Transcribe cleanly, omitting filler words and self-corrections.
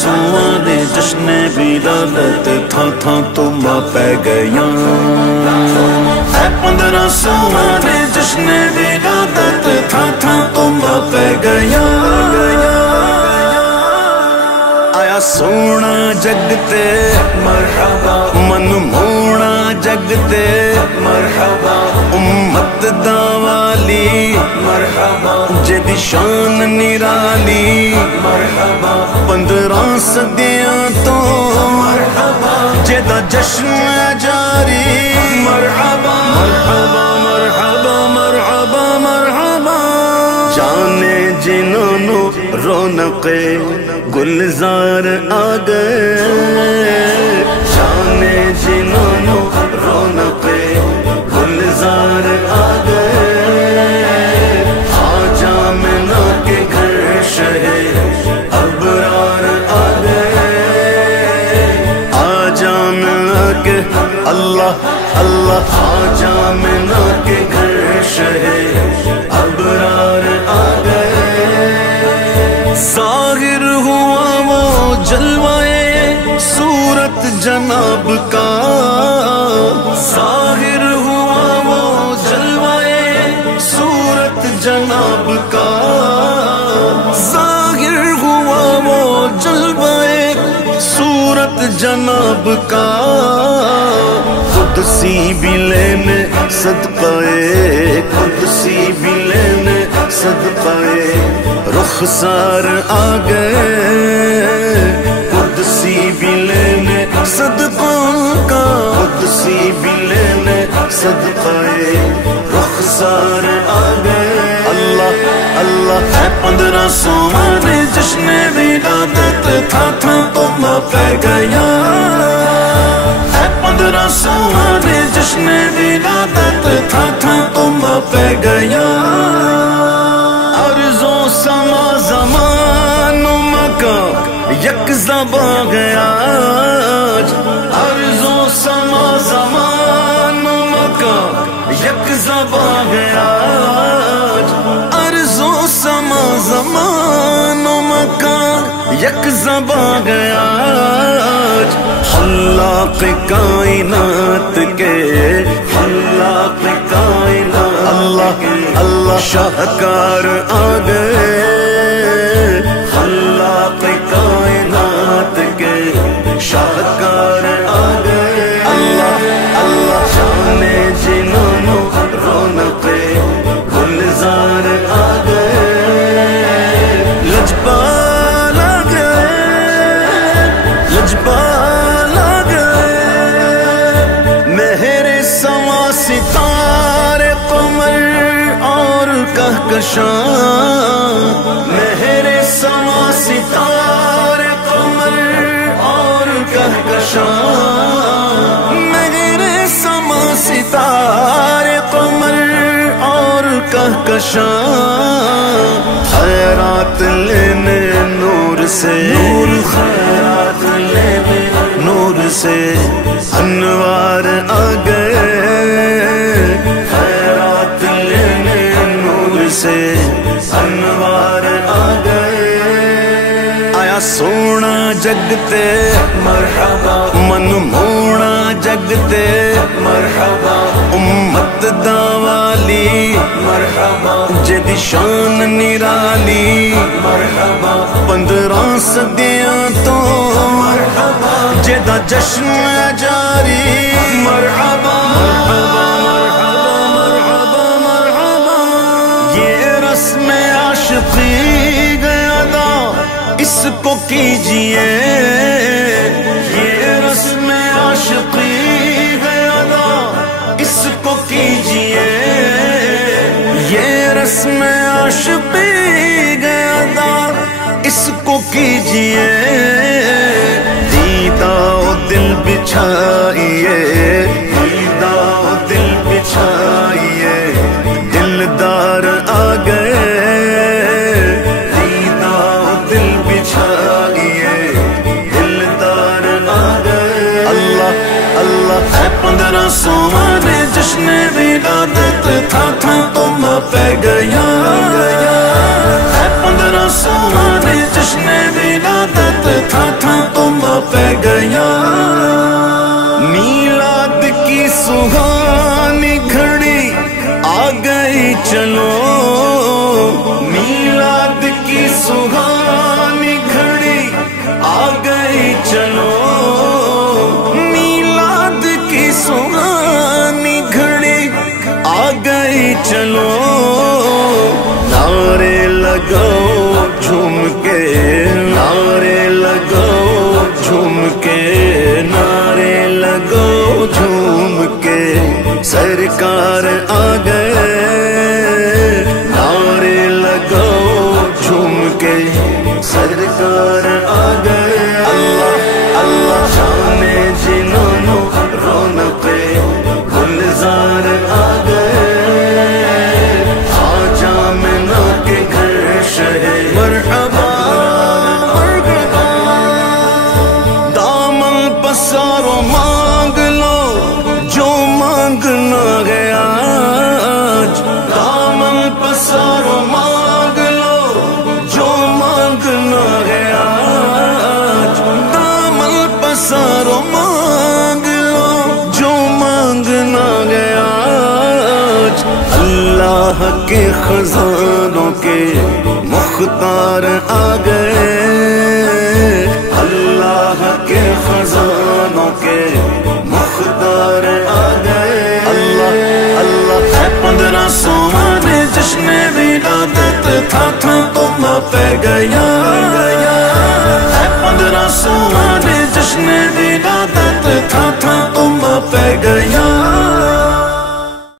سواں دے جشن ولادت تھاں تھاں توماں پہ گئیاں 15 سواں دے جشن ولادت تھاں تھاں توماں پہ گئیاں آیا سونا جگ تے مرحبا من مونا جگ تے مرحبا امت دا والی مرحبا جدی شان نرالی مرحبا 15 صدیاں تو مرحبا جدا جشن جاری مرحبا مرحبا مرحبا مرحبا مرحبا جانے جنہوں نو رونق گلزار آ گئے جانے جنہوں نو رونق گلزار آ گئے خواجہ منا کے گھر شہ ابرار آ گئے خواجہ منا کے اللہ اللہ خواجہ منا کے گھر شہ ابرار آ گئے ظاہر ہوا وہ جلوائے صورت جناب کا ظاہر ہوا وہ جلوائے صورت جناب کا ظاہر ہوا وہ جلوائے صورت جناب کا قدسی بھی لینے صدقائے قدسی بھی لینے صدقائے رخسار آ گئے قدسی بھی لینے صدقوں کا قدسی بھی لینے صدقائے رخسار آ گئے اللہ اللہ 15 سواں دے جشن ولادت تھاں تھاں توماں پہ گئیاں 15 سواں دے جشن ولادت تھاں تھاں توماں پہ گئیاں سما زمان و مکان یک زباں گیا عرض و سما زمان و مکان یک زباں گیا عرض و سما زمان و مکان یک زباں گیا خلاق کائنات کے خلاق کائنات اللہ اللہ شاہکار آ گئے خلاق کائنات کے شاہکار آ گئے اللہ اللہ جانے جنہوں رونق گلزار آ گئے لجپال آ گئے لجپال آ گئے مہر سما ستارے قمر کہکشاں مہر سما ستارے قمر اور کہکشاں مہر سما ستارے قمر اور کہکشاں خیرات لینے نور سے نور خیرات لینے نور سے انوار آ گئے سے انوار آ گئے آیا سونا جگ تے مرحبا من مونا جگ تے مرحبا امت دا والی مرحبا جدی شان نرالی مرحبا 15 صدیاں تو مرحبا جدا جشن جاری مرحبا مرحبا رسم عاشقی گیا دا اس کو کیجئے یہ رسم عاشقی گیا دا اس کو کیجئے یہ رسم عاشقی گیا دا اس کو کیجئے دیدہ و دل بچھائیے دیدہ و دل بچھائیے دلدار آ گئے دیدہ و دل بچھائیے دلدار آ گئے اللہ اللہ 15 سواں دے جشن ولادت تھا تھا توماں پہ گیا 15 سواں دے جشن ولادت تھا سرکار آ گئے نعرے لگاؤ جھوم کے سرکار آ گئے اللہ اللہ شان جنانو رونق گلزار آ گئے خواجہ منا کے گھر شہ مرحبا مرحبا دامن پسارو مانگ لو جو مانگنا گیا آج دامن پسارو مانگ لو جو مانگنا گیا آج دامن پسارو مانگ لو جو مانگنا گیا آج اللہ کے خزانوں کے مختار آ گئے اللہ کے خزانوں کے مختار آ گئے اللہ اللہ ہے 1500 جشن ولادت تھا تو میں پہ گیا